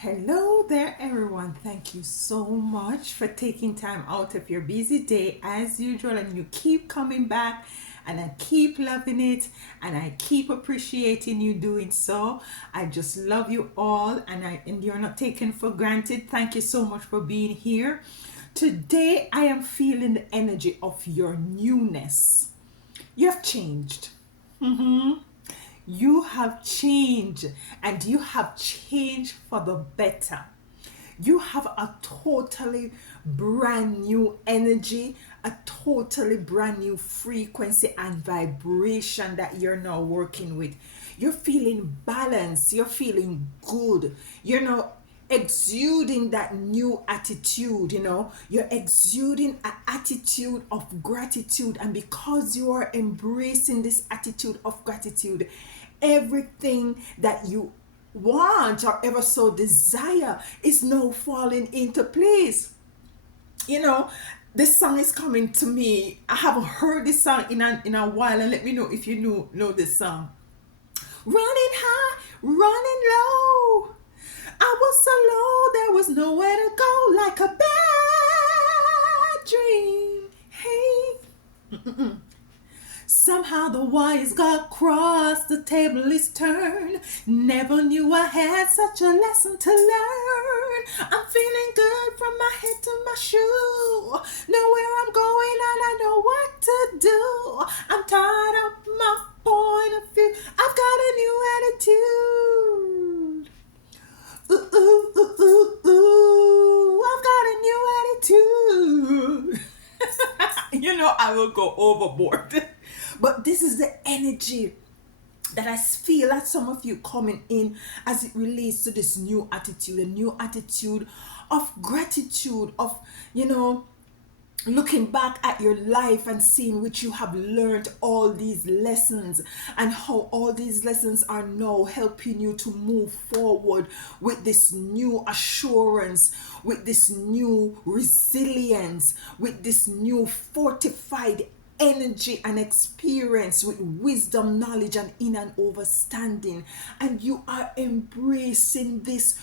Hello there, everyone. Thank you so much for taking time out of your busy day as usual, and you keep coming back. And I keep loving it, and I keep appreciating you doing so. I just love you all, and you're not taken for granted. Thank you so much for being here. Today, I am feeling the energy of your newness. You have changed. You have changed, and you have changed for the better. You have a totally brand new energy, a totally brand new frequency and vibration that you're now working with. You're feeling balanced, you're feeling good, you're now exuding that new attitude. You're exuding an attitude of gratitude, and because you are embracing this attitude of gratitude, everything that you want or ever so desire is now falling into place. you know this song is coming to me. I haven't heard this song in a while, and let me know if you know this song. Running high, running low, I was so low there was nowhere to go, like a bad dream. Hey, somehow the wires got crossed, the table is turned. Never knew I had such a lesson to learn. I'm feeling good from my head to my shoe. Know where I'm going and I know what to do. I'm tired of my point of view. I've got a new attitude. Ooh, ooh, ooh, ooh, ooh. I've got a new attitude. I will go overboard. But this is the energy that I feel that some of you coming in as it relates to this new attitude, a new attitude of gratitude, of, looking back at your life and seeing which you have learned all these lessons, and how all these lessons are now helping you to move forward with this new assurance, with this new resilience, with this new fortified energy and experience, with wisdom, knowledge, and in and understanding. And you are embracing this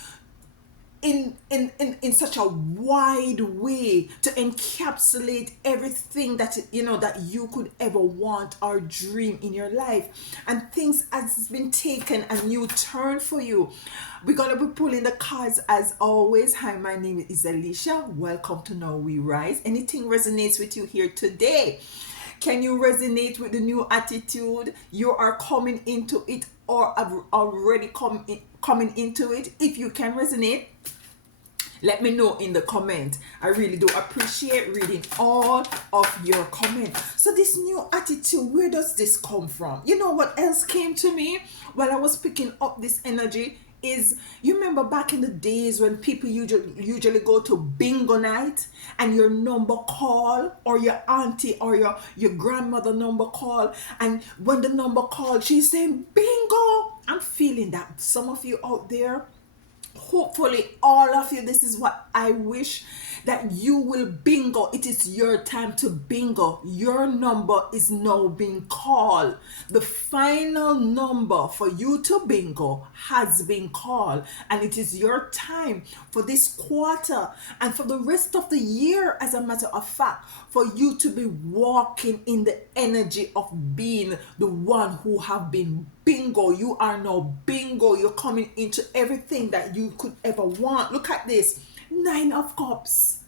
in such a wide way to encapsulate everything that you could ever want or dream in your life. And things has been taken a new turn for you. We're gonna be pulling the cards as always. Hi, my name is Alicia. Welcome to Now We Rise. Anything resonates with you here today? Can you resonate with the new attitude? You are coming into it, or have already coming into it. If you can resonate, let me know in the comment. I really do appreciate reading all of your comments. So this new attitude, where does this come from? You know what else came to me while I was picking up this energy is, you remember back in the days when people usually go to bingo night, and your number call, or your auntie or your grandmother number call, and when the number called, she's saying bingo. I'm feeling that some of you out there, hopefully all of you, this is what I wish, that you will bingo. It is your time to bingo. Your number is now being called. The final number for you to bingo has been called, and it is your time for this quarter and for the rest of the year, as a matter of fact, for you to be walking in the energy of being the one who have been bingo. You are now bingo. You're coming into everything that you could ever want. Look at this. 9 of Cups.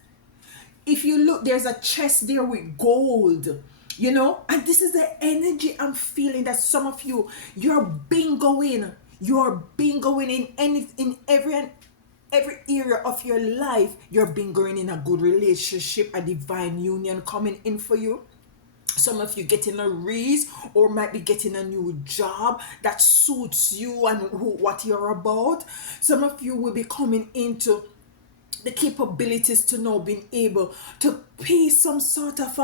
If you look, there's a chest there with gold, and this is the energy I'm feeling, that some of you, you're bingoing in every area of your life. You're bingoing in a good relationship, a divine union coming in for you. Some of you getting a raise, or might be getting a new job that suits you and what you're about. Some of you will be coming into the capabilities to now being able to pay some sort of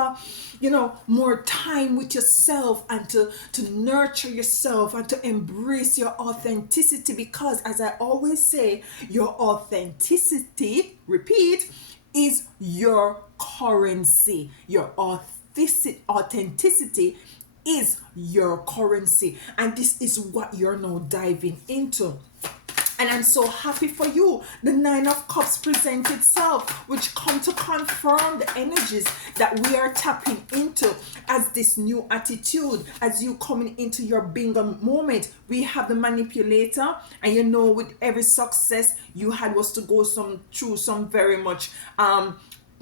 more time with yourself, and to nurture yourself, and to embrace your authenticity, because, as I always say, your authenticity, repeat, is your currency. Your authenticity is your currency, and this is what you're now diving into. And I'm so happy for you. The Nine of Cups present itself, which come to confirm the energies that we are tapping into as this new attitude, as you coming into your bingo moment. We have the manipulator, and you know, with every success you had was to go through some very much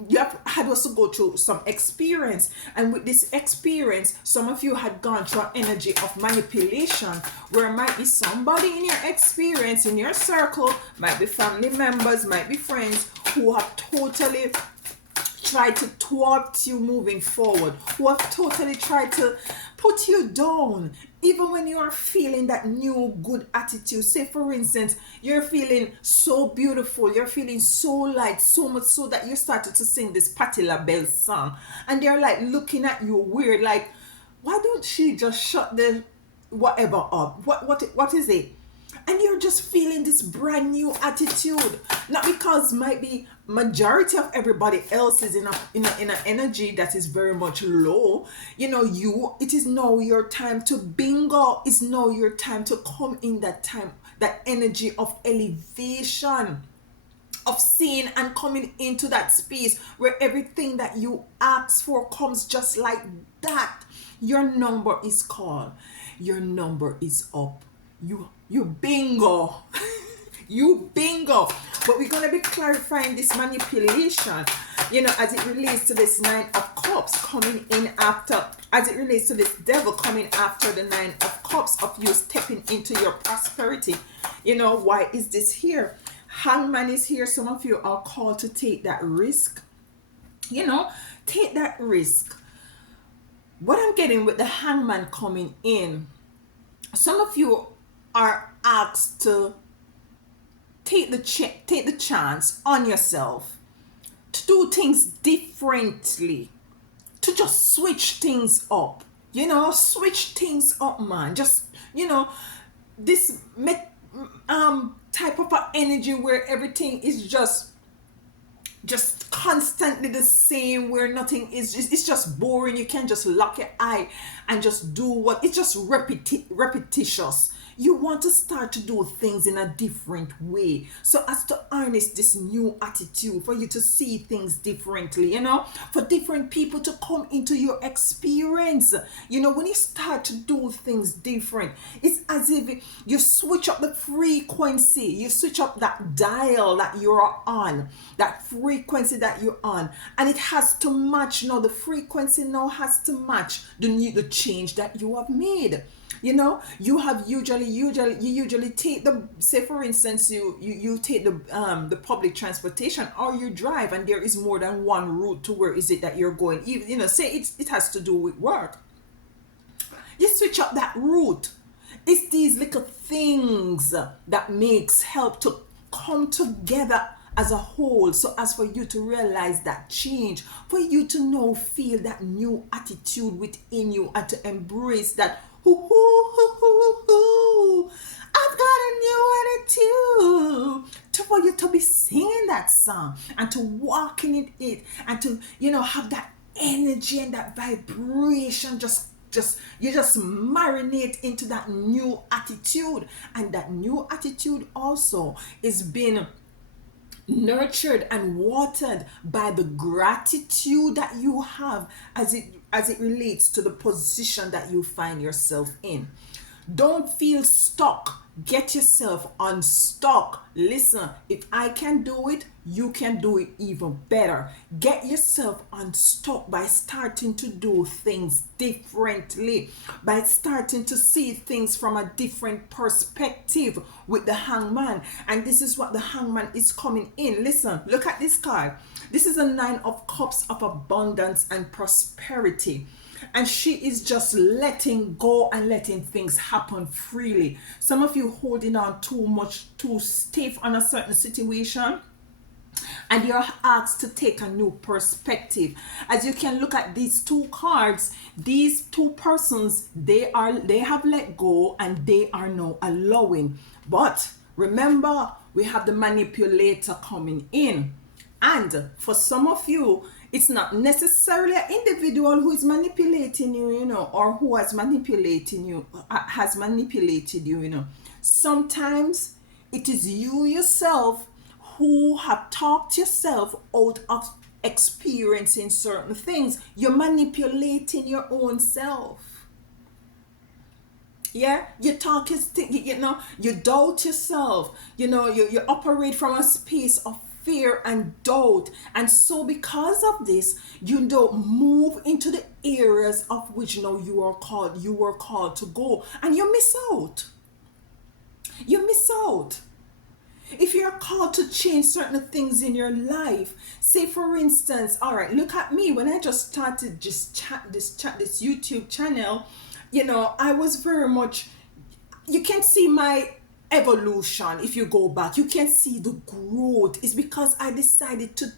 you have had was to go through some experience, and with this experience some of you had gone through an energy of manipulation, where it might be somebody in your experience, in your circle, might be family members, might be friends, who have totally tried to thwart you moving forward, who have totally tried to put you down, even when you are feeling that new good attitude. Say for instance, you're feeling so beautiful, you're feeling so light, so much so that you started to sing this Patti LaBelle song, and they're like looking at you weird, like, why don't she just shut the whatever up? What is it? And you're just feeling this brand new attitude, not because might be majority of everybody else is in an energy that is very much low. You know, it is now your time to bingo. It's now your time to come in that time, that energy of elevation, of seeing and coming into that space where everything that you ask for comes just like that. Your number is called, your number is up. You bingo. You bingo. But we're going to be clarifying this manipulation, you know, as it relates to this Nine of Cups coming in after, as it relates to this devil coming after the Nine of Cups, of you stepping into your prosperity. You know, why is this here? Hangman is here. Some of you are called to take that risk. You know, take that risk. What I'm getting with the Hangman coming in, some of you are asked to take the chance on yourself to do things differently, to just switch things up. You know, switch things up, man. Just, you know, this type of a energy where everything is just constantly the same, where nothing is it's just boring. You can just lock your eye and just do what, it's just repetitious. You want to start to do things in a different way, so as to harness this new attitude, for you to see things differently, you know, for different people to come into your experience. You know, when you start to do things different, it's as if you switch up the frequency, you switch up that dial that you're on, that frequency that you're on, and it has to match now. The frequency now has to match the change that you have made. You know, you usually take the, say for instance, you take the public transportation, or you drive, and there is more than one route to where is it that you're going. You know, say it has to do with work, you switch up that route. It's these little things that makes help to come together as a whole, so as for you to realize that change, for you to now feel that new attitude within you, and to embrace that, I've got a new attitude, for you to be singing that song and to walk in it, and to, you know, have that energy and that vibration, you just marinate into that new attitude. And that new attitude also is being nurtured and watered by the gratitude that you have as it relates to the position that you find yourself in. Don't feel stuck. Get yourself unstuck. Listen, if I can do it, you can do it even better. Get yourself unstuck by starting to do things differently, by starting to see things from a different perspective with the Hangman. And this is what the Hangman is coming in. Listen, look at this card. This is a Nine of Cups of abundance and prosperity. And she is just letting go and letting things happen freely. Some of you holding on too much, too stiff on a certain situation, and you're asked to take a new perspective. As you can look at these two cards, these two persons, they have let go, and they are now allowing. But remember, we have the manipulator coming in. And for some of you, it's not necessarily an individual who is manipulating you, you know, or who has manipulated you, you know. Sometimes It is you yourself who have talked yourself out of experiencing certain things. You're manipulating your own self. Yeah, you talk, you doubt yourself. You operate from a space of fear and doubt, and so because of this, you don't move into the areas of which now you were called to go, and you miss out. You miss out. If you're called to change certain things in your life, say for instance, all right, look at me when I just started this YouTube channel. I was very much, you can see my evolution. If you go back, you can see the growth. It's because I decided to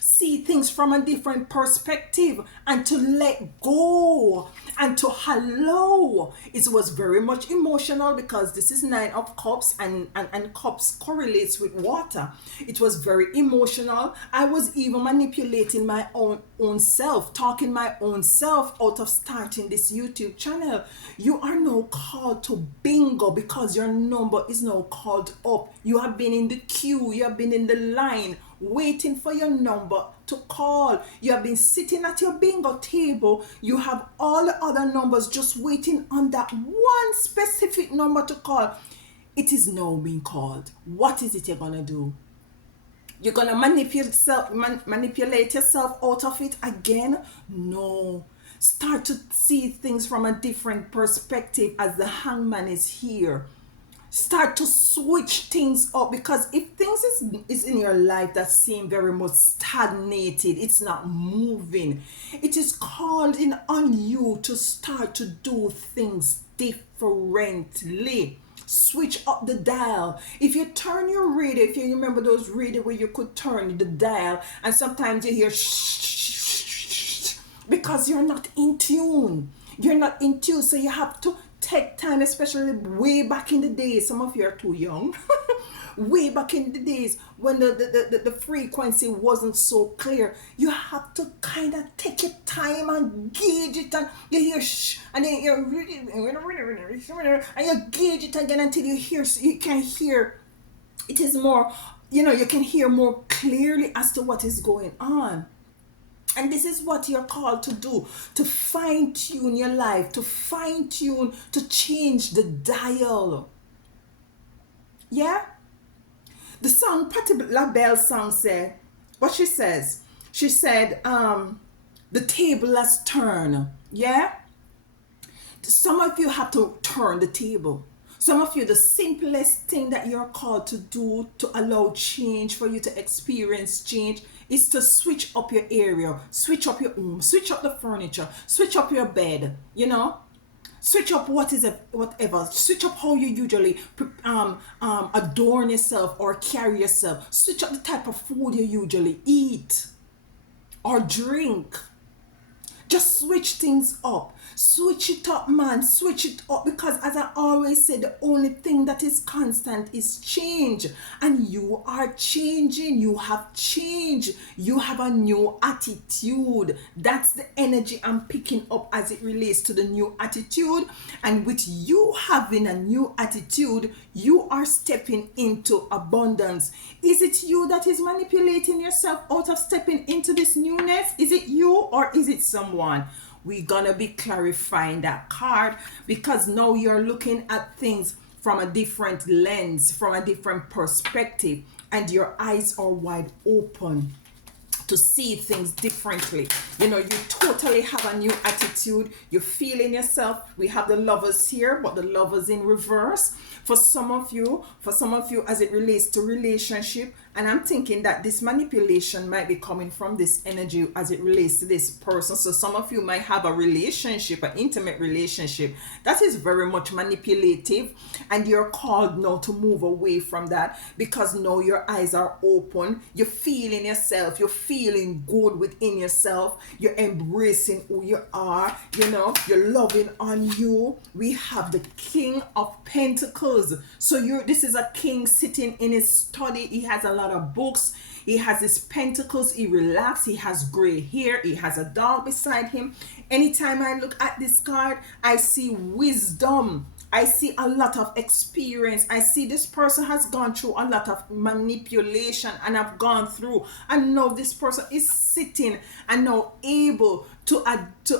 see things from a different perspective and to let go and to allow. It was very much emotional because this is Nine of Cups, and cups correlates with water. It was very emotional. I was even manipulating my own self, talking my own self out of starting this YouTube channel. You are now called to bingo because your number is now called up. You have been in the queue, you have been in the line waiting for your number to call. You have been sitting at your bingo table. You have all the other numbers just waiting on that one specific number to call. It is now being called. What is it you're gonna do? You're gonna manipulate yourself out of it again? No. Start to see things from a different perspective as the hangman is here. Start to switch things up, because if things is in your life that seem very much stagnated, it's not moving, it is calling on you to start to do things differently. Switch up the dial. If you turn your radio, if you remember those radio where you could turn the dial and sometimes you hear shh, because you're not in tune. You're not in tune, so you have to take time, especially way back in the days. Some of you are too young. Way back in the days when the frequency wasn't so clear, you have to kind of take your time and gauge it, and you hear shh, and then you and you gauge it again until you can hear. It is more, you can hear more clearly as to what is going on. And this is what you're called to do, to fine tune your life, to fine tune, to change the dial. Yeah? The song, Patti LaBelle song said, what she says, she said, the table has turned. Yeah? Some of you have to turn the table. Some of you, the simplest thing that you're called to do to allow change, for you to experience change, is to switch up your area, switch up your home, switch up the furniture, switch up your bed, switch up whatever, switch up how you usually adorn yourself or carry yourself, switch up the type of food you usually eat or drink. Just switch things up. Switch it up, man. Switch it up, because as I always say, the only thing that is constant is change. And you are changing. You have changed. You have a new attitude. That's the energy I'm picking up as it relates to the new attitude. And with you having a new attitude, you are stepping into abundance. Is it you that is manipulating yourself out of stepping into this newness? Is it you, or is it someone? We're gonna be clarifying that card, because now you're looking at things from a different lens, from a different perspective, and your eyes are wide open to see things differently. You totally have a new attitude. You're feeling yourself. We have the Lovers here, but the Lovers in reverse. For some of you, as it relates to relationship, and I'm thinking that this manipulation might be coming from this energy as it relates to this person. So some of you might have a relationship, an intimate relationship that is very much manipulative, and you're called now to move away from that, because now your eyes are open. You're feeling yourself. You're feeling good within yourself. You're embracing who you are. You're loving on you. We have the King of Pentacles. So this is a king sitting in his study. He has a lot of books. He has his pentacles. He relaxed. He has gray hair. He has a dog beside him. Anytime I look at this card, I see wisdom. I see a lot of experience. I see this person has gone through a lot of manipulation and have gone through. And now this person is sitting and now able to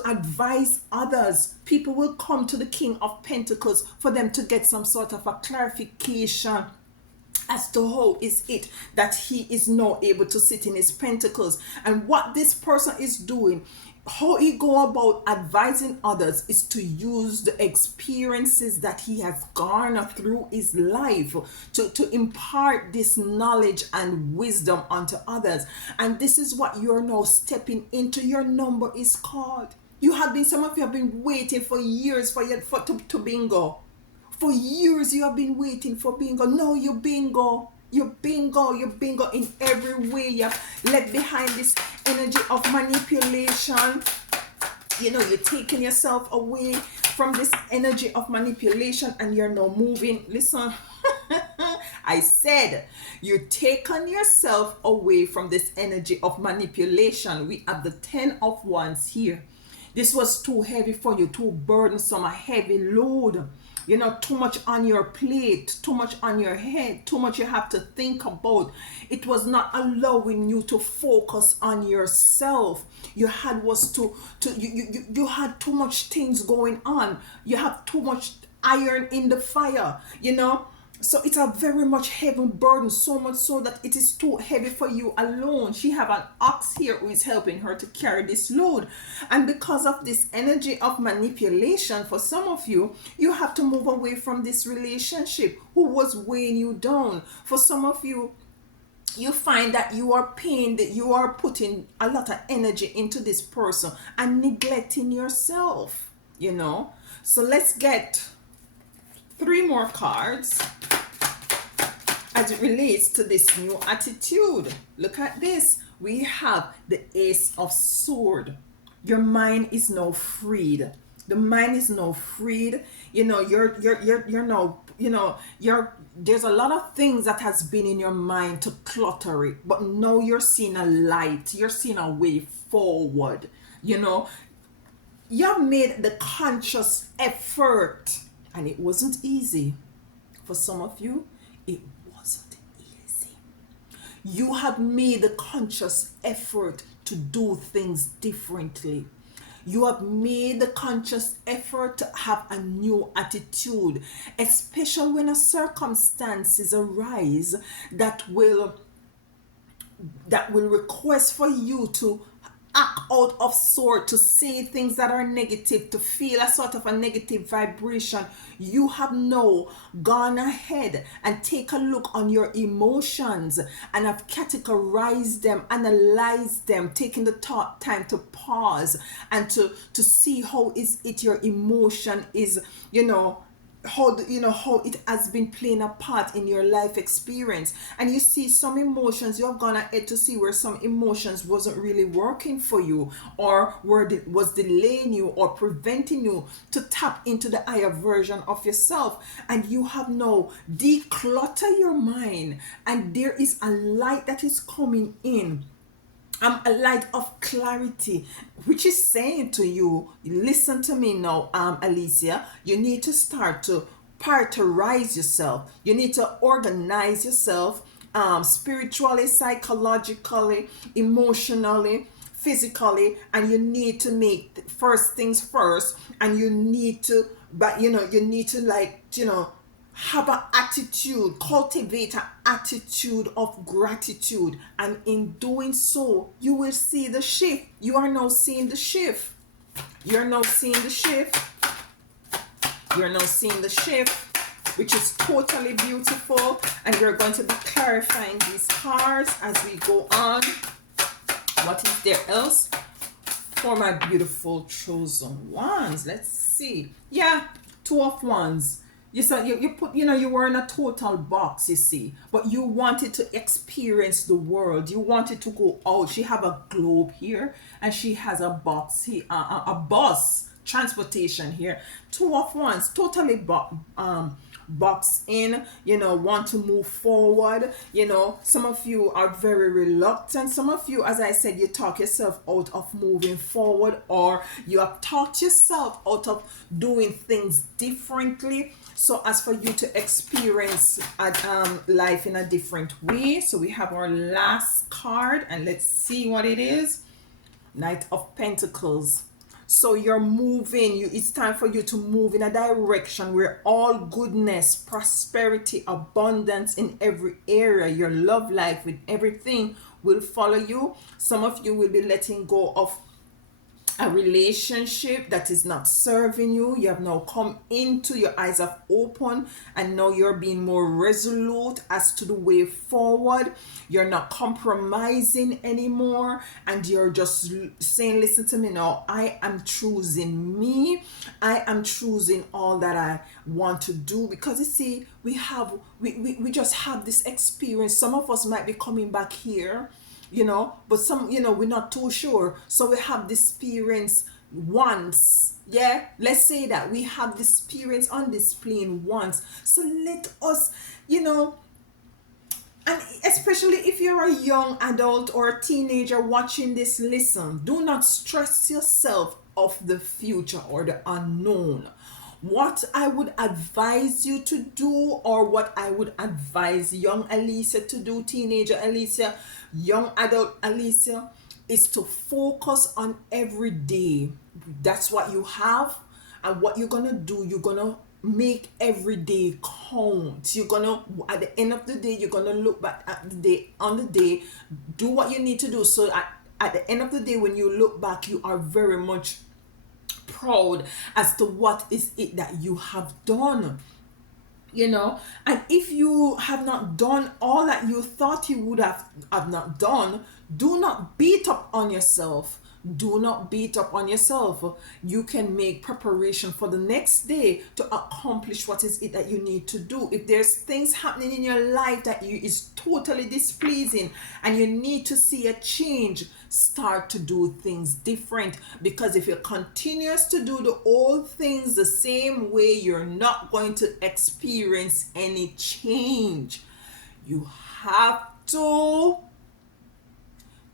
advise others. People will come to the King of Pentacles for them to get some sort of a clarification as to how is it that he is now able to sit in his pentacles, and what this person is doing. How he go about advising others is to use the experiences that he has garnered through his life to impart this knowledge and wisdom onto others. And this is what you're now stepping into. Your number is called. You have been, some of you have been waiting for years to bingo. For years you have been waiting for bingo. No, you bingo. You bingo in every way. You're left behind this energy of manipulation. You know, you're taking yourself away from this energy of manipulation and you're now moving. Listen, I said you're taking yourself away from this energy of manipulation. We have the 10 of Wands here. This was too heavy for you, too burdensome, a heavy load. You know, too much on your plate, too much on your head, too much you have to think about. It was not allowing you to focus on yourself. You had you had too much things going on. You have too much iron in the fire, you know. So it's a very much heavy burden, so much so that it is too heavy for you alone. She have an ox here who is helping her to carry this load. And because of this energy of manipulation, for some of you, you have to move away from this relationship who was weighing you down. For some of you, you find that you are pained, that you are putting a lot of energy into this person and neglecting yourself, you know. So let's get 3 more cards as it relates to this new attitude. Look at this. We have the Ace of Swords. Your mind is now freed. The mind is now freed. You know, you're now, you know, there's a lot of things that has been in your mind to clutter it, but now you're seeing a light. You're seeing a way forward. You know, you have made the conscious effort. And it wasn't easy. For some of you, it wasn't easy. You have made the conscious effort to do things differently. You have made the conscious effort to have a new attitude, especially when circumstances arise that will request for you to act out of sort, to say things that are negative, to feel a sort of a negative vibration. You have now gone ahead and take a look on your emotions and have categorized them, analyzed them, taking the time to pause and to see how is it your emotion is, you know, how it has been playing a part in your life experience. And you see some emotions, you have gone ahead to see where some emotions wasn't really working for you, or was delaying you or preventing you to tap into the higher version of yourself. And you have now declutter your mind, and there is a light that is coming in, a light of clarity, which is saying to you, listen to me now, Alicia, you need to start to prioritize yourself. You need to organize yourself, spiritually, psychologically, emotionally, physically, and you need to make first things first. And you need to, but you need to, like, have an attitude, cultivate an attitude of gratitude. And in doing so, you will see the shift. You are now seeing the shift. You're now seeing the shift. You're now seeing the shift, which is totally beautiful. And we're going to be clarifying these cards as we go on. What is there else for my beautiful chosen ones? Let's see. Yeah, 2 of Wands. You said you put, you were in a total box, you see, but you wanted to experience the world. You wanted to go out. She have a globe here, and she has a box here, a bus transportation here. 2 of Wands, totally box in, want to move forward. Some of you are very reluctant. Some of you, as I said, you talk yourself out of moving forward, or you have talked yourself out of doing things differently, so as for you to experience life in a different way. So we have our last card, and let's see what it is. Knight of Pentacles. So you're moving, it's time for you to move in a direction where all goodness, prosperity, abundance in every area, your love life, with everything, will follow you. Some of you will be letting go of a relationship that is not serving you. You have now come into, your eyes have opened, and now you're being more resolute as to the way forward. You're not compromising anymore, and you're just saying, listen to me now, I am choosing me. I am choosing all that I want to do. Because you see, we just have this experience. Some of us might be coming back here, but some, we're not too sure. So we have this experience once. Yeah, let's say that we have this experience on this plane once. So let us, and especially if you're a young adult or a teenager watching this, listen, do not stress yourself of the future or the unknown. What I would advise you to do, or what I would advise young Alicia to do, teenager Alicia, young adult Alicia, is to focus on every day. That's what you have. And what you're gonna do, you're gonna make every day count. You're gonna, at the end of the day, you're gonna look back at the day, on the day, do what you need to do. So at the end of the day, when you look back, you are very much proud as to what is it that you have done. And if you have not done all that you thought you would have not done, do not beat up on yourself. Do not beat up on yourself. You can make preparation for the next day to accomplish what is it that you need to do. If there's things happening in your life that is totally displeasing and you need to see a change, start to do things different. Because if you continue to do the old things the same way, you're not going to experience any change. You have to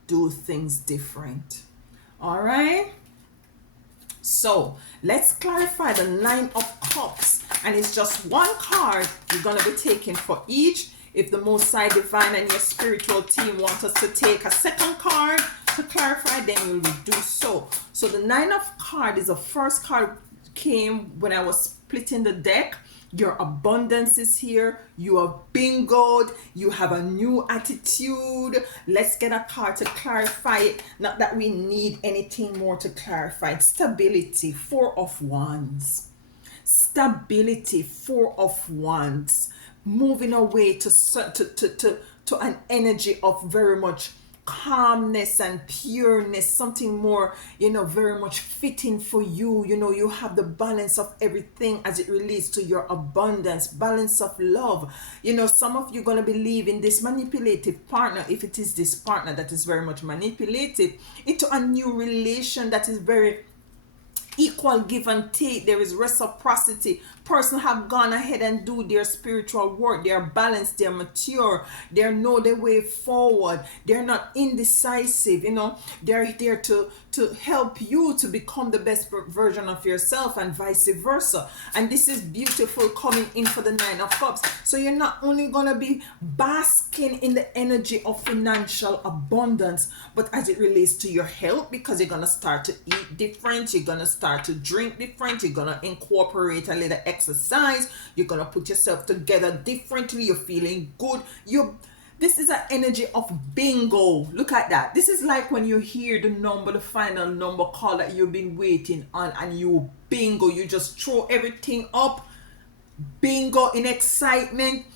do things different. All right, so let's clarify the Nine of Cups, and it's just one card you're going to be taking for each. If the Most High Divine and your spiritual team want us to take a second card to clarify, then we will do so. So the Nine of Cups is the first card, came when I was splitting the deck. Your abundance is here. You are bingoed. You have a new attitude. Let's get a card to clarify it. Not that we need anything more to clarify. Stability, Four of Wands. Stability, Four of Wands. Moving away to an energy of very much calmness and pureness, something more, very much fitting for you. You have the balance of everything as it relates to your abundance, balance of love. Some of you are going to be leaving this manipulative partner, if it is this partner that is very much manipulative, into a new relation that is very equal give and take. There is reciprocity. Person have gone ahead and do their spiritual work. They are balanced, they're mature, they know their way forward, they're not indecisive. They're there to help you to become the best version of yourself, and vice versa. And this is beautiful coming in for the Nine of Cups. So you're not only gonna be basking in the energy of financial abundance, but as it relates to your health, because you're gonna start to eat different, you're gonna start to drink different, you're gonna incorporate a little exercise, you're gonna put yourself together differently, you're feeling good. This is an energy of bingo. Look at that. This is like when you hear the number, the final number call that you've been waiting on, and you bingo, you just throw everything up. Bingo, in excitement,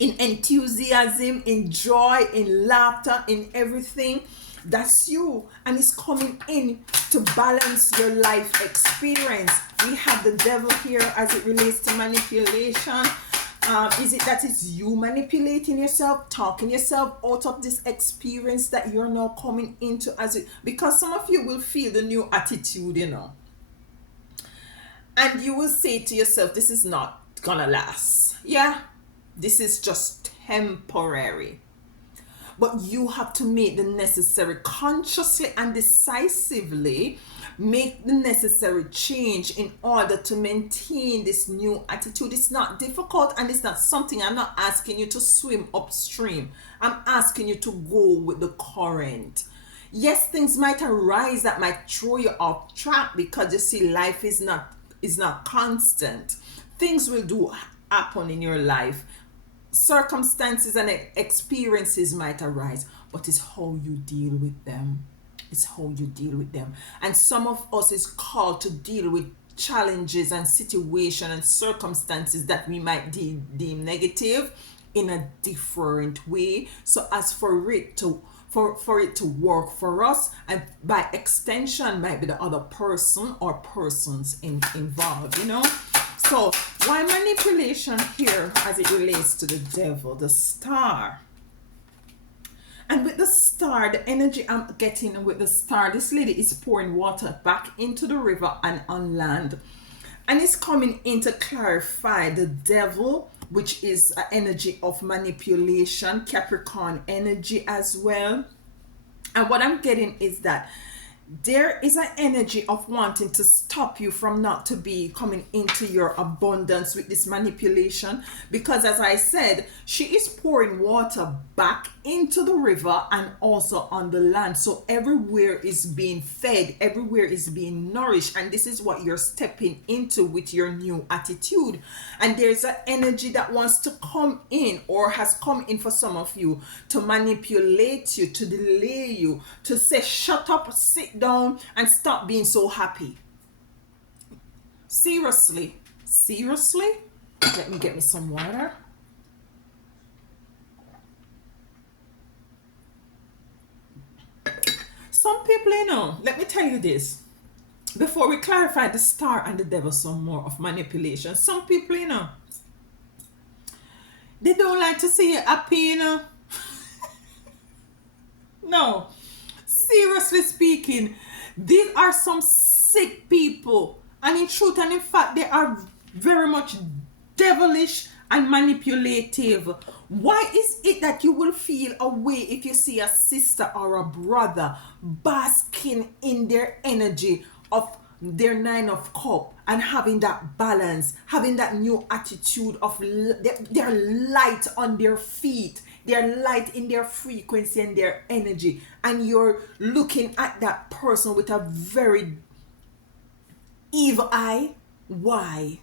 in enthusiasm, in joy, in laughter, in everything. That's you, and it's coming in to balance your life experience. We have the Devil here as it relates to manipulation. Is it that it's you manipulating yourself, talking yourself out of this experience that you're now coming into, because some of you will feel the new attitude, and you will say to yourself, this is not gonna last. Yeah, this is just temporary. But you have to make the necessary, consciously and decisively make the necessary change in order to maintain this new attitude. It's not difficult, and it's not something, I'm not asking you to swim upstream. I'm asking you to go with the current. Yes, things might arise that might throw you off track, because you see, life is not constant. Things will do happen in your life. Circumstances and experiences might arise, but it's how you deal with them. It's how you deal with them. And some of us is called to deal with challenges and situation and circumstances that we might deem negative in a different way, so as for it to work for us, and by extension might be the other person or persons involved, so why manipulation here as it relates to the devil, the star? And with the star, the energy I'm getting with the star, this lady is pouring water back into the river and on land. And it's coming in to clarify the devil, which is an energy of manipulation, Capricorn energy as well. And what I'm getting is that there is an energy of wanting to stop you from not to be coming into your abundance with this manipulation, because as I said, she is pouring water back into the river and also on the land, so everywhere is being fed, everywhere is being nourished, and this is what you're stepping into with your new attitude. And there's an energy that wants to come in, or has come in for some of you, to manipulate you, to delay you, to say shut up, sit down and stop being so happy. Seriously, let me get me some water. Some people, let me tell you this before we clarify the star and the devil some more of manipulation. Some people, they don't like to see you happy, No, seriously speaking, these are some sick people, and in truth and in fact, they are very much devilish and manipulative. Why is it that you will feel a way if you see a sister or a brother basking in their energy of their 9 of cup and having that balance, having that new attitude of they're light on their feet, they're light in their frequency and their energy, and you're looking at that person with a very evil eye? Why?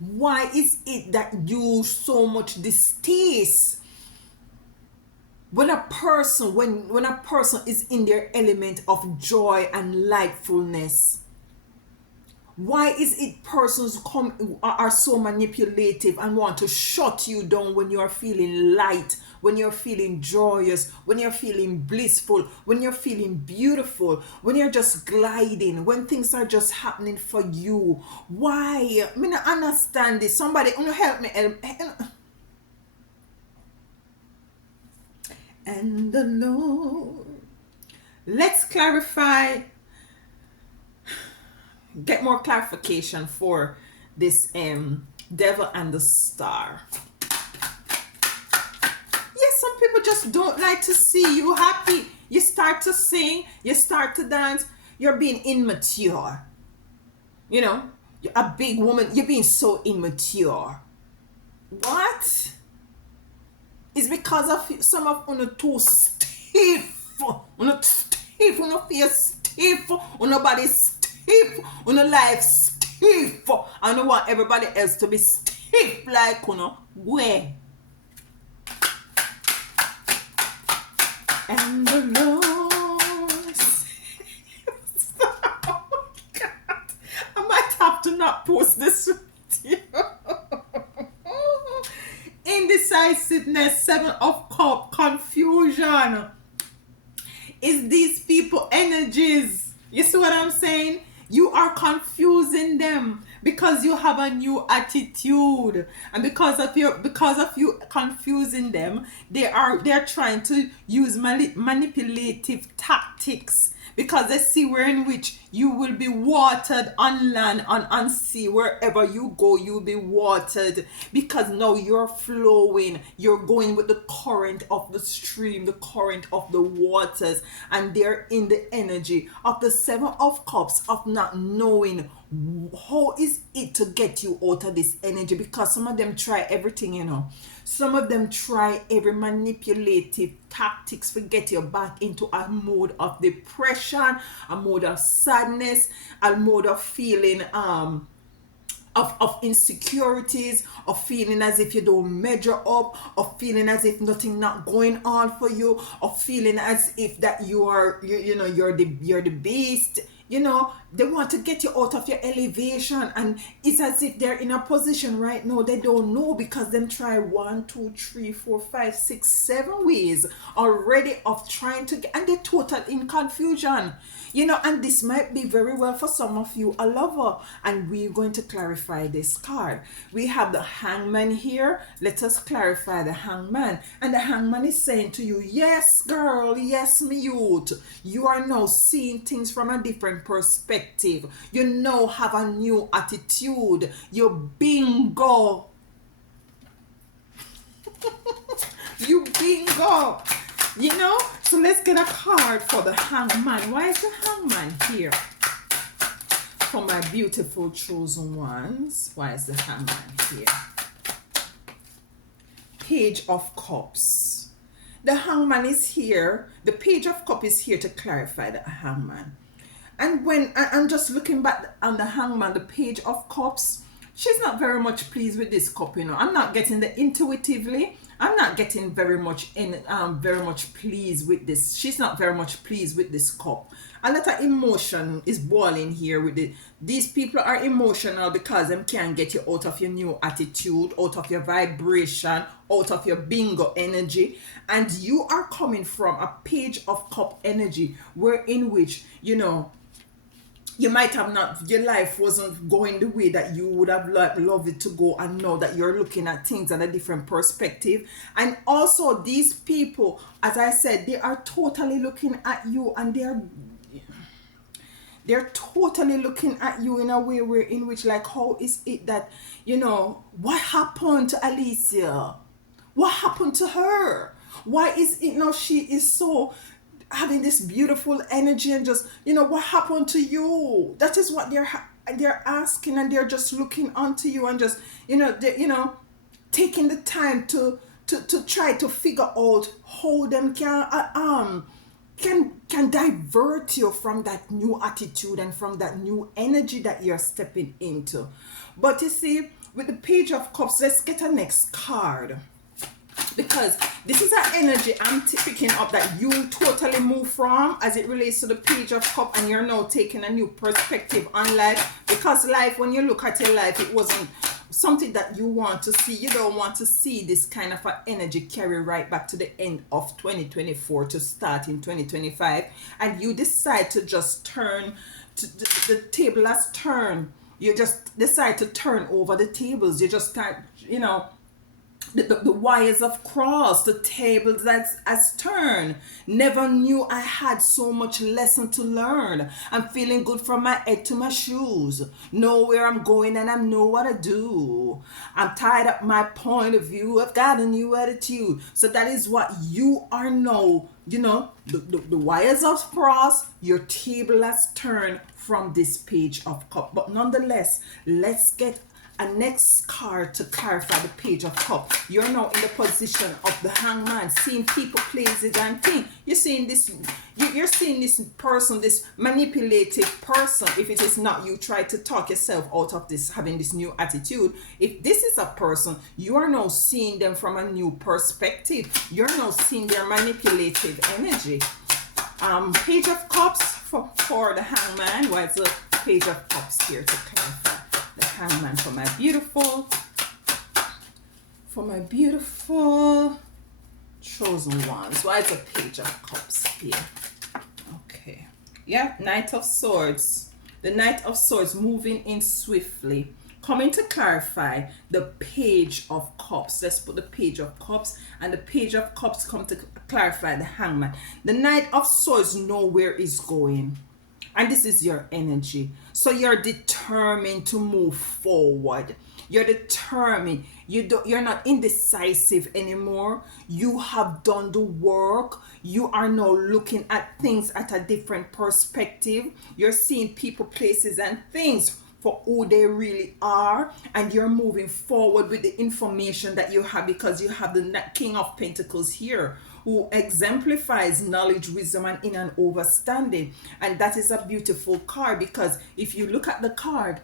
Why is it that you so much distaste when a person is in their element of joy and lightfulness? Why is it persons are so manipulative and want to shut you down when you're feeling light, when you're feeling joyous, when you're feeling blissful, when you're feeling beautiful, when you're just gliding, when things are just happening for you? Why? I mean, I understand this. Somebody help me. And the Lord, let's clarify, get more clarification for this devil and the star. Yes, some people just don't like to see you happy. You start to sing, you start to dance, you're being immature. You're a big woman, you're being so immature. What? It's because of some of you too stiff. You stiff, you feel stiff, you body stiff, you life stiff. I don't want everybody else to be stiff like where? And the Lord says, oh my God, I might have to not post this video. Indecisiveness, 7 of cups, confusion is these people energies. You see what I'm saying? You are confusing them because you have a new attitude, and because of you confusing them, they're trying to use manipulative tactics because they see where in which you will be watered on land, on sea, wherever you go, you'll be watered, because now you're flowing, you're going with the current of the stream, the current of the waters, and they're in the energy of the Seven of Cups, of not knowing how is it to get you out of this energy, because some of them try everything, some of them try every manipulative tactics to get you back into a mode of depression, a mode of sadness, a mode of feeling of insecurities, of feeling as if you don't measure up, of feeling as if nothing not going on for you, of feeling as if that you are you're the beast. They want to get you out of your elevation, and it's as if they're in a position right now they don't know, because them try 1, 2, 3, 4, 5, 6, 7 ways already of trying to get, and they're total in confusion. And this might be very well for some of you a lover, and we're going to clarify this card. We have the Hangman here. Let us clarify the Hangman. And the Hangman is saying to you, yes girl, yes me youth, you are now seeing things from a different perspective. You now have a new attitude. You bingo. You bingo. So let's get a card for the Hangman. Why is the Hangman here? For my beautiful chosen ones, why is the Hangman here? Page of Cups. The Hangman is here. The Page of Cups is here to clarify the Hangman. And when I'm just looking back on the Hangman, the Page of Cups, she's not very much pleased with this cup. I'm not getting the intuitively. I'm not getting very much pleased with this. She's not very much pleased with this cup. A lot of emotion is boiling here with it. These people are emotional because they can't get you out of your new attitude, out of your vibration, out of your bingo energy. And you are coming from a Page of Cup energy, where in which, you might have not, your life wasn't going the way that you would have loved it to go, and know that you're looking at things at a different perspective. And also these people, as I said, they are totally looking at you, and they're totally looking at you in a way where in which, like, how is it that, what happened to Alicia? What happened to her? Why is it now she is so having this beautiful energy, and just, what happened to you? That is what they're asking, and they're just looking onto you, and just, taking the time to try to figure out how them can divert you from that new attitude and from that new energy that you're stepping into. But you see, with the Page of Cups, let's get a next card, because this is an energy I'm picking up that you totally move from as it relates to the Page of Cups, and you're now taking a new perspective on life. Because life, when you look at your life, it wasn't something that you want to see. You don't want to see this kind of an energy carry right back to the end of 2024 to start in 2025, and you decide to just turn to the table has turned. You just decide to turn over the tables. You just start, the wires of cross, the tables that's as turned. Never knew I had so much lesson to learn. I'm feeling good from my head to my shoes. Know where I'm going and I know what I do. I'm tied up my point of view. I've got a new attitude. So that is what you are now. The wires of cross, your table has turned from this Page of Cups. But nonetheless, let's get a next card to clarify the Page of Cups. You're now in the position of the Hangman, seeing people, places, and things. You're seeing this. You're seeing this person, this manipulative person. If it is not, you try to talk yourself out of this, having this new attitude. If this is a person, you are now seeing them from a new perspective. You're now seeing their manipulative energy. Page of Cups for the Hangman. Why is the Page of Cups here to clarify? The Hangman for my beautiful chosen ones. Why is the Page of Cups here? Okay. Yeah, Knight of Swords. The Knight of Swords moving in swiftly, coming to clarify the Page of Cups. Let's put the Page of Cups, and the Page of Cups come to clarify the Hangman. The Knight of Swords know where it's going, and this is your energy. So you're determined to move forward. You're determined. You're not indecisive anymore. You have done the work. You are now looking at things at a different perspective. You're seeing people, places, and things for who they really are, and you're moving forward with the information that you have, because you have the King of Pentacles here, who exemplifies knowledge, wisdom, and in an overstanding. And that is a beautiful card, because if you look at the card,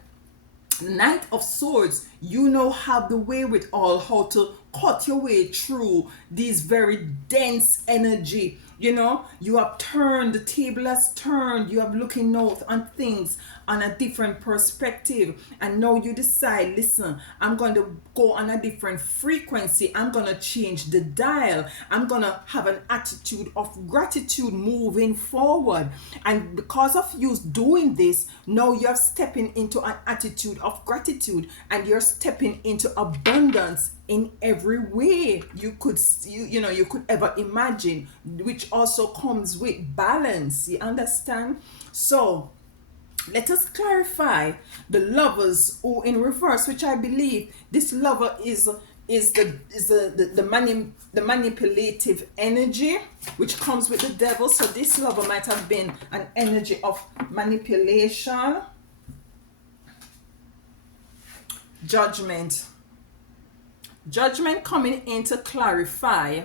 Knight of Swords, you now have the wherewithal how to cut your way through these very dense energy. You know, you have turned, the table has turned, you have looking out on things on a different perspective, and now you decide, listen, I'm going to go on a different frequency. I'm going to change the dial. I'm going to have an attitude of gratitude moving forward. And because of you doing this, now you're stepping into an attitude of gratitude, and you're stepping into abundance in every way you could you could ever imagine, which also comes with balance. You understand? So let us clarify the Lovers, who in reverse, which I believe this lover is the manipulative energy, which comes with the devil. So this lover might have been an energy of manipulation. Judgment coming in to clarify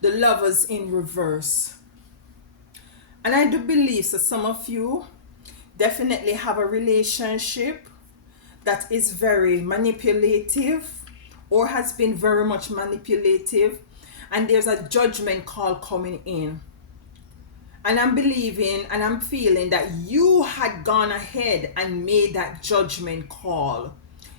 the Lovers in reverse. And I do believe that some of you definitely have a relationship that is very manipulative, or has been very much manipulative, and there's a judgment call coming in. And I'm believing and I'm feeling that you had gone ahead and made that judgment call.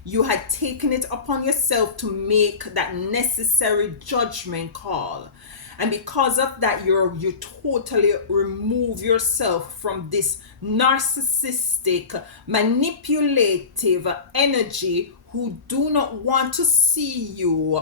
You had taken it upon yourself to make that necessary judgment call. And because of that, you totally remove yourself from this narcissistic, manipulative energy, who do not want to see you,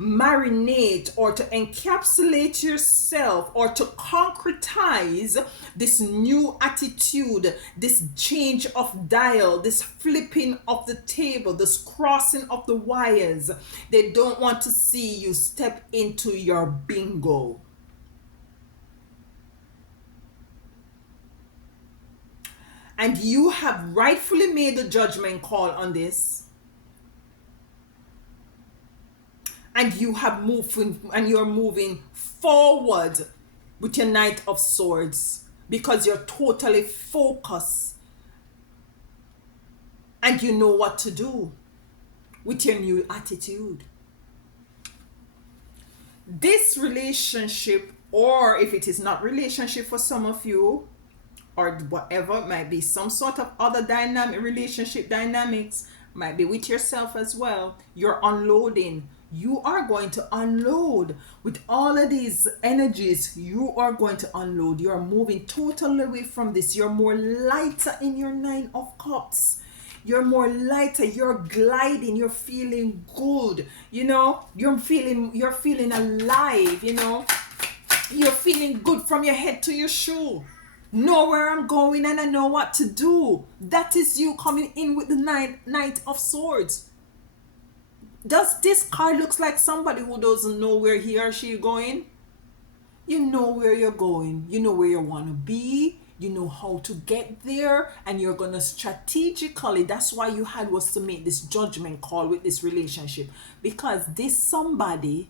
marinate, or to encapsulate yourself, or to concretize this new attitude, this change of dial, this flipping of the table, this crossing of the wires. They don't want to see you step into your bingo. And you have rightfully made the judgment call on this. And you have moved, and you're moving forward with your Knight of Swords, because you're totally focused. And you know what to do with your new attitude. This relationship, or if it is not relationship for some of you, or whatever, might be some sort of other relationship dynamics, might be with yourself as well. You're unloading. You are going to unload with all of these energies. You are going to unload. You're moving totally away from this. You're more lighter in your Nine of Cups. You're more lighter. You're gliding. You're feeling good. You're feeling alive. You're feeling good from your head to your shoe. Know where I'm going, and I know what to do. That is you coming in with the Knight of Swords. Does this card looks like somebody who doesn't know where he or she is going? You know where you're going. You know where you want to be. You know how to get there, and you're going to strategically. That's why you was to make this judgment call with this relationship, because this somebody,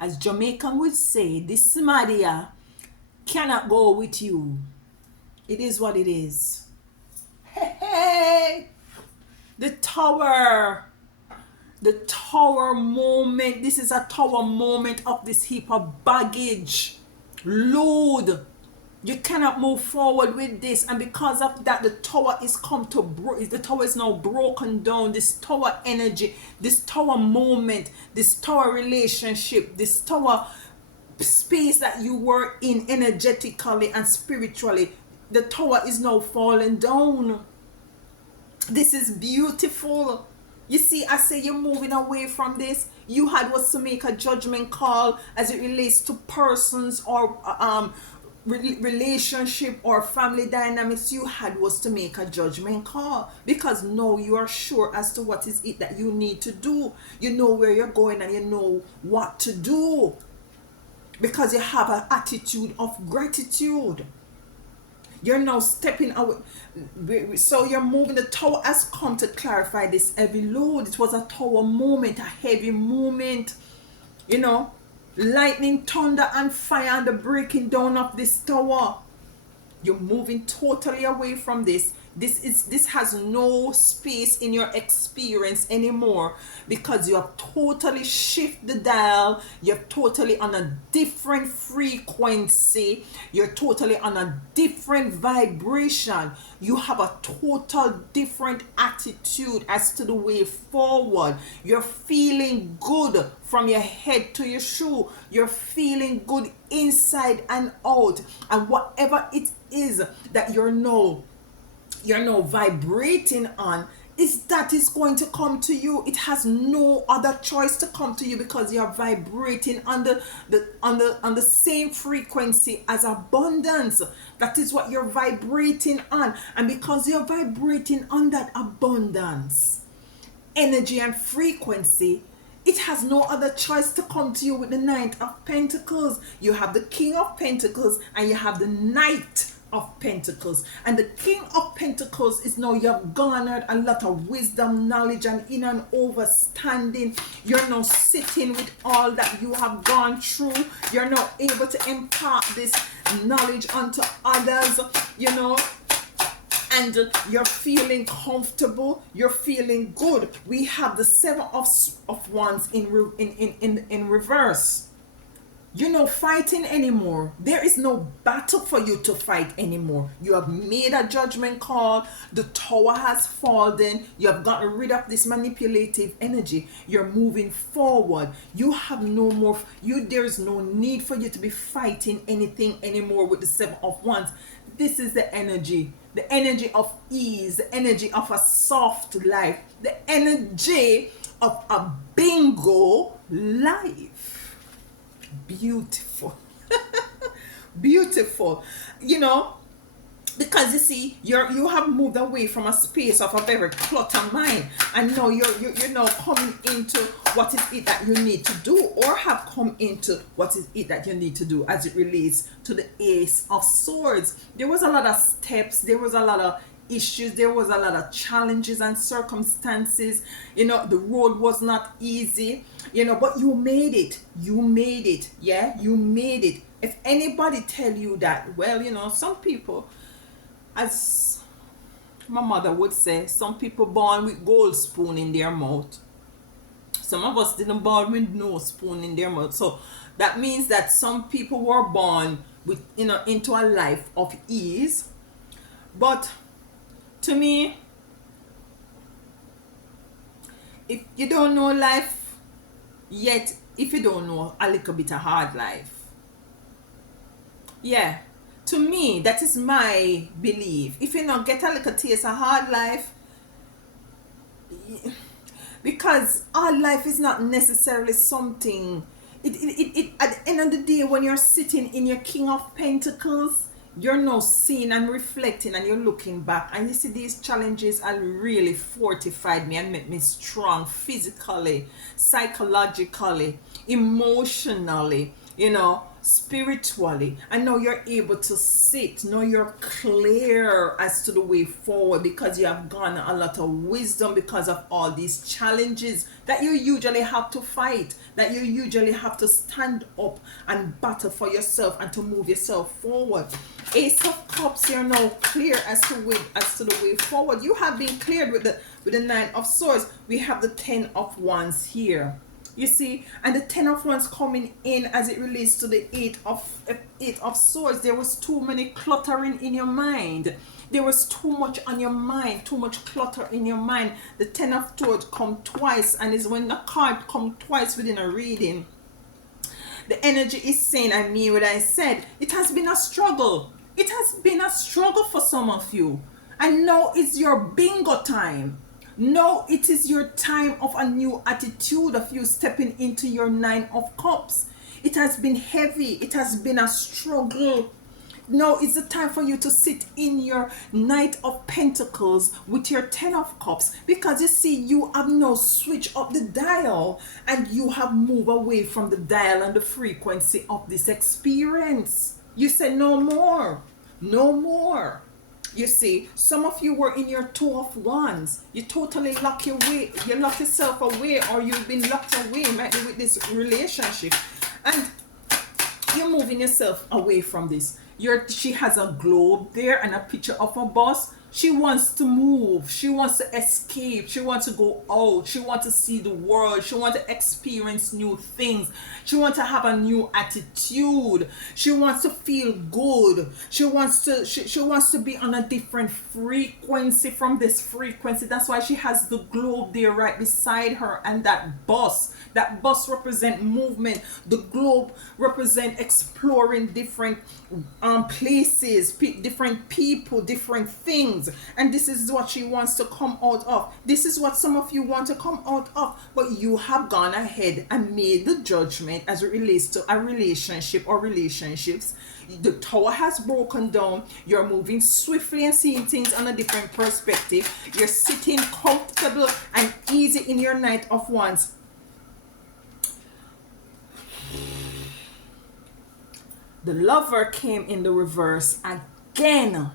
as Jamaican would say, this Madia cannot go with you. It is what it is. Hey, the Tower. The Tower moment. This is a Tower moment of this heap of baggage. Load. You cannot move forward with this. And because of that, the Tower the Tower is now broken down. This Tower energy, this Tower moment, this Tower relationship, this Tower space that you were in energetically and spiritually, the Tower is now falling down. This is beautiful. You see, I say you're moving away from this. You had was to make a judgment call as it relates to persons or relationship or family dynamics. You had was to make a judgment call because now you are sure as to what is it that you need to do. You know where you're going and you know what to do because you have an attitude of gratitude. You're now stepping out. So you're moving. The tower has come to clarify this heavy load. It was a tower moment, a heavy moment. You know, lightning, thunder, and fire, and the breaking down of this tower. You're moving totally away from this. This has no space in your experience anymore because you have totally shifted the dial. You're totally on a different frequency. You're totally on a different vibration. You have a total different attitude as to the way forward. You're feeling good from your head to your shoe. You're feeling good inside and out. And whatever it is that you're now vibrating on, is that is going to come to you. It has no other choice to come to you because you are vibrating on the same frequency as abundance. That is what you're vibrating on, and because you're vibrating on that abundance energy and frequency, it has no other choice to come to you with the Knight of Pentacles. You have the King of Pentacles and you have the Knight of Pentacles. And the King of Pentacles is now you have garnered a lot of wisdom, knowledge, and inner and understanding. You're now sitting with all that you have gone through. You're now able to impart this knowledge onto others, you know, and you're feeling comfortable, you're feeling good. We have the Seven of Wands in reverse. You're not fighting anymore. There is no battle for you to fight anymore. You have made a judgment call. The tower has fallen. You have gotten rid of this manipulative energy. You're moving forward. You have no more, there is no need for you to be fighting anything anymore with the Seven of Wands. This is the energy of ease, the energy of a soft life, the energy of a bingo life. Beautiful. Beautiful. You know, because you see, you have moved away from a space of a very cluttered mind, and now you're now coming into what is it that you need to do, or have come into what is it that you need to do as it relates to the Ace of Swords. There was a lot of steps, there was a lot of issues, there was a lot of challenges and circumstances. You know, the road was not easy, you know, but you made it. You made it. Yeah, you made it. If anybody tell you that, well, you know, some people, as my mother would say, some people born with gold spoon in their mouth. Some of us didn't born with no spoon in their mouth. So that means that some people were born with, you know, into a life of ease. But to me, if you don't know life yet, if you don't know a little bit of hard life, yeah, to me, that is my belief. If you not get a little taste of hard life, because hard life is not necessarily something, it at the end of the day, when you're sitting in your King of Pentacles, you're now seeing and reflecting, and you're looking back, and you see these challenges are really fortified me and made me strong physically, psychologically, emotionally, you know, spiritually. And now you're able to sit. Now you're clear as to the way forward because you have gotten a lot of wisdom because of all these challenges that you usually have to fight, that you usually have to stand up and battle for yourself and to move yourself forward. Ace of Cups, you're now clear as to the way forward. You have been cleared with the Nine of Swords. We have the Ten of Wands here. You see, and the Ten of Wands coming in as it relates to the Eight of Swords. There was too many cluttering in your mind. There was too much on your mind, too much clutter in your mind. The Ten of Swords come twice, and is when the card come twice within a reading. The energy is saying, I mean what I said, it has been a struggle. It has been a struggle for some of you. And now it's your bingo time. Now it is your time of a new attitude, of you stepping into your Nine of Cups. It has been heavy, it has been a struggle. Now it's the time for you to sit in your Knight of Pentacles with your Ten of Cups, because you see, you have now switched up the dial and you have moved away from the dial and the frequency of this experience. You said no more, no more. You see, some of you were in your Two of Wands. You totally lock yourself away, or you've been locked away, maybe with this relationship, and you're moving yourself away from this. She has a globe there and a picture of a bus. She wants to move. She wants to escape. She wants to go out. She wants to see the world. She wants to experience new things. She wants to have a new attitude. She wants to feel good. She wants to be on a different frequency from this frequency. That's why she has the globe there right beside her, and that bus. That bus represent movement. The globe represent exploring different places, different people, different things. And this is what she wants to come out of. This is what some of you want to come out of. But you have gone ahead and made the judgment as it relates to a relationship or relationships. The tower has broken down. You're moving swiftly and seeing things on a different perspective. You're sitting comfortable and easy in your Knight of Wands. The Lover came in the reverse again.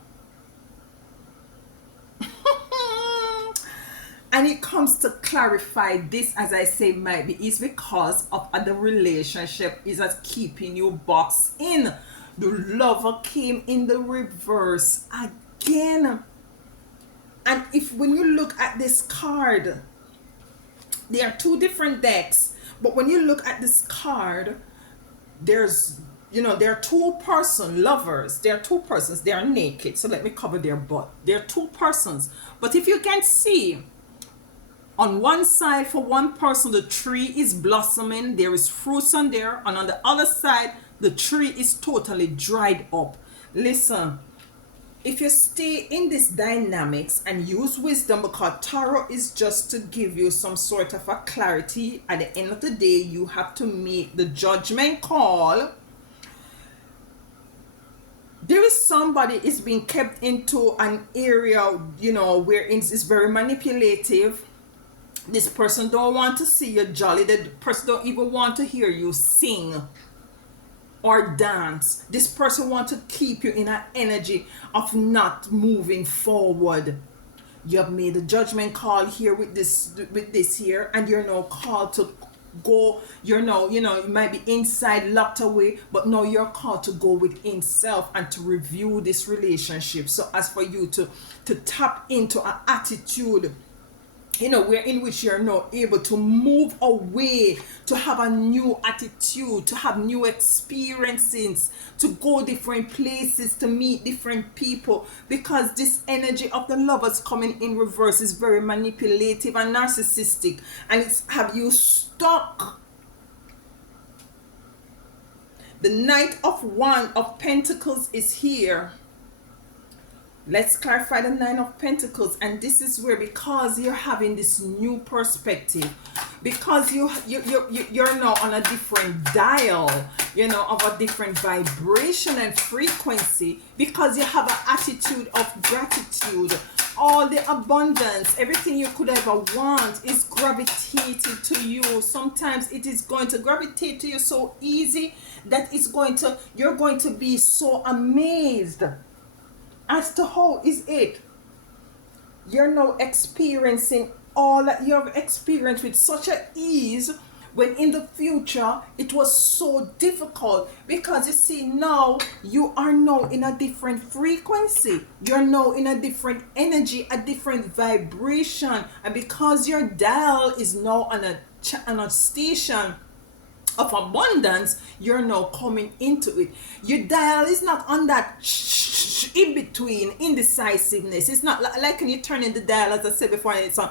And it comes to clarify this, as I say, might be is because of the relationship is as keeping you boxed in. The Lover came in the reverse again. And when you look at this card, there are two different decks, but when you look at this card, there are two lovers. There are two persons. They are naked. So let me cover their butt. There are two persons. But if you can see, on one side, for one person, the tree is blossoming. There is fruits on there. And on the other side, the tree is totally dried up. Listen, if you stay in this dynamics and use wisdom, because tarot is just to give you some sort of a clarity, at the end of the day, you have to make the judgment call. There is somebody is being kept into an area, where it's very manipulative. This person don't want to see you jolly. The person don't even want to hear you sing or dance. This person want to keep you in an energy of not moving forward. You have made a judgment call here with this here, and you're now called to go. You're now, you might be inside locked away, but now you're called to go within self and to review this relationship. So as for you to tap into an attitude, where in which you're now able to move away, to have a new attitude, to have new experiences, to go different places, to meet different people, because this energy of the Lovers coming in reverse is very manipulative and narcissistic, and it's have you stuck. The Knight of Pentacles is here. Let's clarify the Nine of Pentacles, and this is where, because you're having this new perspective, because you're now on a different dial, of a different vibration and frequency, because you have an attitude of gratitude. All the abundance, everything you could ever want is gravitated to you. Sometimes it is going to gravitate to you so easy that you're going to be so amazed as to how is it. You're now experiencing all that you have experienced with such an ease, when in the future it was so difficult, because you see, now you are now in a different frequency. You're now in a different energy, a different vibration, and because your dial is now on a station of abundance, you're now coming into it. Your dial is not on that in between indecisiveness. It's not like when you turn in the dial, as I said before, and it's on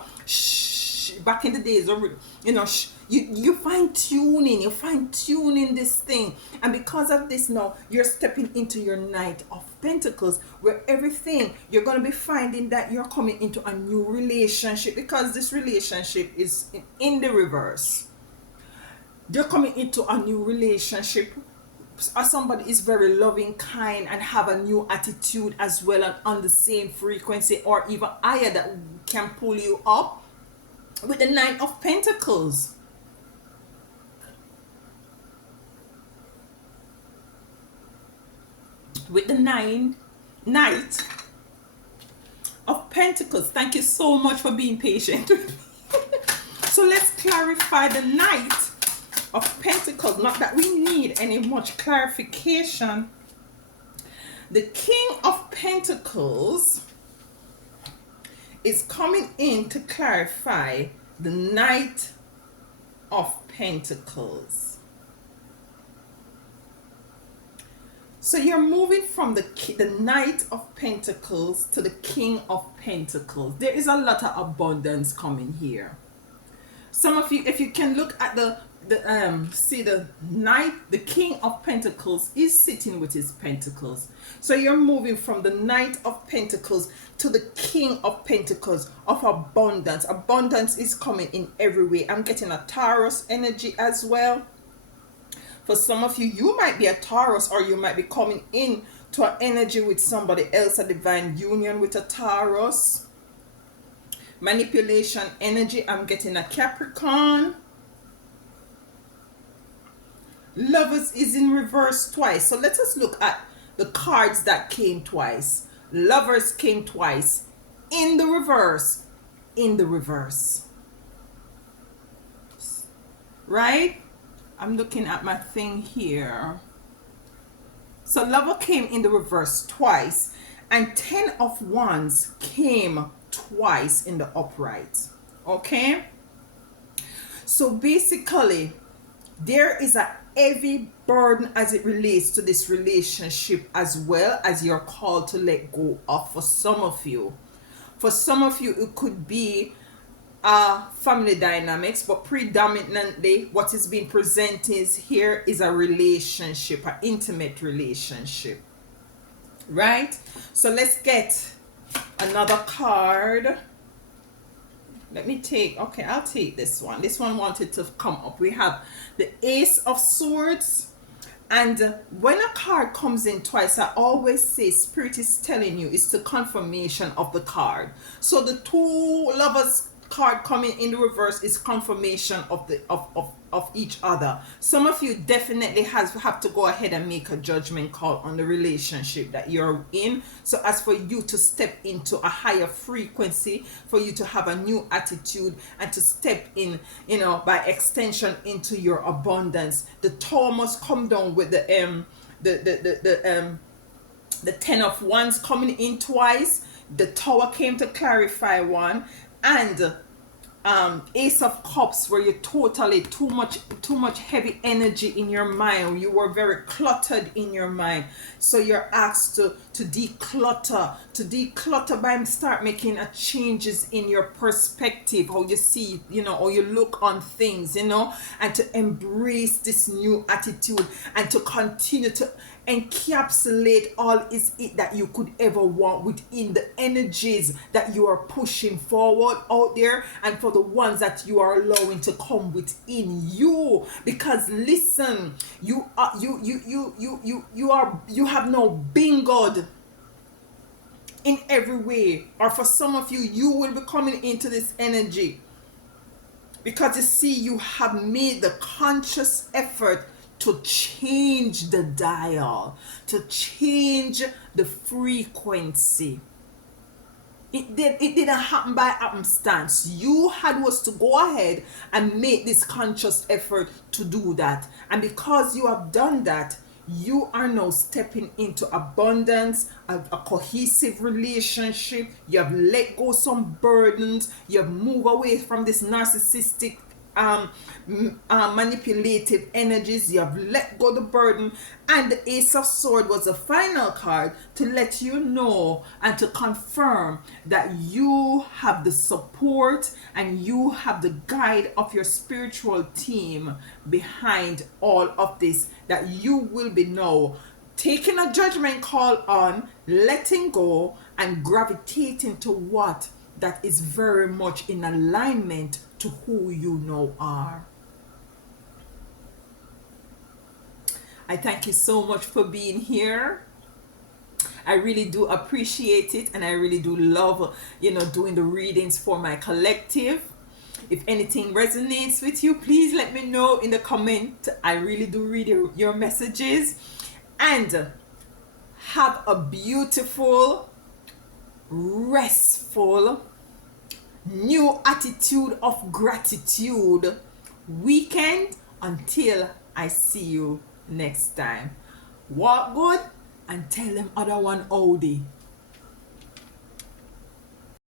back in the days, or you fine tuning this thing, and because of this, now you're stepping into your Knight of Pentacles, where everything you're gonna be finding that you're coming into a new relationship, because this relationship is in the reverse. You're coming into a new relationship, or somebody is very loving, kind, and have a new attitude as well, and on the same frequency or even higher, that can pull you up with the Nine of Pentacles. With the Knight of Pentacles. Thank you so much for being patient with me. So let's clarify the Knight of Pentacles. Not that we need any much clarification. The King of Pentacles is coming in to clarify the Knight of Pentacles. So you're moving from the Knight of Pentacles to the King of Pentacles. There is a lot of abundance coming here. Some of you, if you can look at see the Knight, the King of Pentacles is sitting with his pentacles. So you're moving from the Knight of Pentacles to the King of Pentacles of abundance. Abundance is coming in every way. I'm getting a Taurus energy as well. For some of you, you might be a Taurus, or you might be coming in to an energy with somebody else, a divine union with a Taurus. Manipulation energy, I'm getting a Capricorn. Lovers is in reverse twice. So let us look at the cards that came twice. Lovers came twice in the reverse. In the reverse. Right? I'm looking at my thing here. So Lover came in the reverse twice, and Ten of Wands came twice in the upright. Okay? So basically, there is a heavy burden as it relates to this relationship, as well as you're called to let go of. For some of you, it could be family dynamics, but predominantly what is being presented here is a relationship, an intimate relationship, right? So let's get another card. Let me take, okay, I'll take this one. This one wanted to come up. We have the Ace of Swords. And when a card comes in twice, I always say Spirit is telling you it's the confirmation of the card. So the two Lovers card coming in the reverse is confirmation of the of each other. Some of you definitely have to go ahead and make a judgment call on the relationship that you're in, so as for you to step into a higher frequency, for you to have a new attitude, and to step in, by extension, into your abundance. The Tower must come down with the Ten of Wands coming in twice. The Tower came to clarify one, and Ace of Cups, where you're totally too much heavy energy in your mind. You were very cluttered in your mind, so you're asked to declutter by start making changes in your perspective, how you see, how you look on things, and to embrace this new attitude, and to continue to encapsulate all is it that you could ever want within the energies that you are pushing forward out there, and for the ones that you are allowing to come within you. Because listen, you have now bingoed in every way. Or for some of you, you will be coming into this energy because you see, you have made the conscious effort to change the dial, to change the frequency. It didn't happen by happenstance. You was to go ahead and make this conscious effort to do that. And because you have done that, you are now stepping into abundance, a cohesive relationship. You have let go some burdens. You have moved away from this narcissistic manipulative energies. You have let go the burden, and the Ace of Sword was the final card to let you know and to confirm that you have the support and you have the guide of your spiritual team behind all of this, that you will be now taking a judgment call on letting go and gravitating to what that is very much in alignment to who you know are. I thank you so much for being here. I really do appreciate it, and I really do love, doing the readings for my collective. If anything resonates with you, please let me know in the comment. I really do read your messages. And have a beautiful, restful, new attitude of gratitude weekend until I see you next time. Walk good and tell them other one howdy.